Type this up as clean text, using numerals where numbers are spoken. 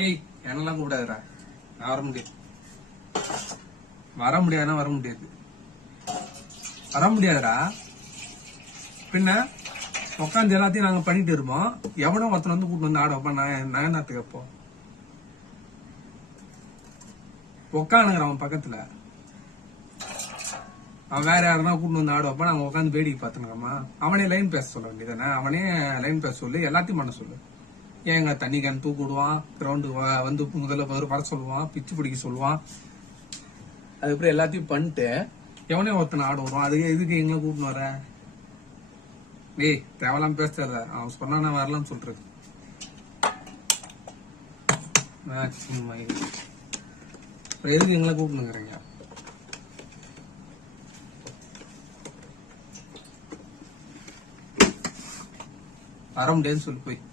ஏய் என்னெல்லாம் கூப்பிடாதுடா, நான் வர முடியாது. வர முடியாதுன்னா வர முடியாது, வர முடியாதுடா. பின்ன உட்காந்து எல்லாத்தையும் நாங்க பண்ணிட்டு இருப்போம். எவனோ ஒருத்தன் வந்து கூப்பிட்டு வந்து ஆட வைப்பான். நான் என்னத்துக்கு அப்போ உட்காந்துங்கிறான் அவன் பக்கத்துல. அவன் வேற யாருன்னா கூப்பிட்டு வந்து ஆட வைப்பான். நாங்க உட்காந்து வேடிக்கை பார்த்துக்கிறோமா? அவனே லைன் பேச சொல்ல வேண்டியதானே? அவனே லைன் பேச சொல்லு, எல்லாத்தையும் பண்ண சொல்லு. ஏங்க தண்ணி கேன் தூக்கி விடுவான், கிரவுண்டு வந்து முதல்ல வர சொல்லுவான், பிச்சு பிடிக்க சொல்லுவான். அதுக்கப்புறம் எல்லாத்தையும் பண்ணிட்டு எவனே ஒருத்தனை ஆட விடுவான். அதுக்கு எதுக்கு எங்களை கூப்பிட்டு வர? ஏய் தேவலாம் பேசாத. அவன் சொன்னா நான் வரலாம்னு சொல்றது. எதுக்கு எங்களை கூப்பிட்டுங்கிறீங்க? வர முடியாதுன்னு சொல்லி போய்